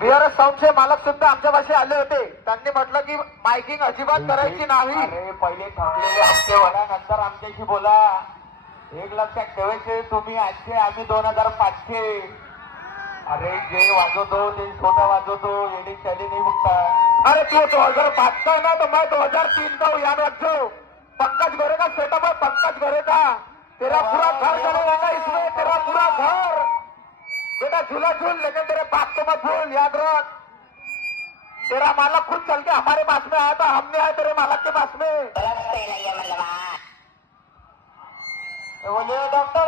BRS साऊंडचे मालक सुद्धा आमच्यापाशी आले होते. त्यांनी म्हटलं की मायकिंग अजिबात करायची नाही. अरे पहिले थकलेले हप्ते भरा, नंतर आमच्याशी बोला. एक लक्षात ठेवायचे, तुम्ही 800 आम्ही 2500. अरे जे वाजवतो ते छोटा वाजवतो, एडी चाली नहीं बुकता. अरे तू 2005 का है ना, तो मैं 2003 का हूँ, याद रखो. पंकज गोरे का सेटअप है, पंकज गोरे का. तेरा पूरा घर चलेगा इसमें, तेरा पूरा घर. बेटा झूला झूल, लेकिन तेरे बाप को मत भूल, याद रख. तेरा मालक खुद चल के हमारे पास में आया था, हमने आया तेरे मालक के पास में. बोले डॉक्टर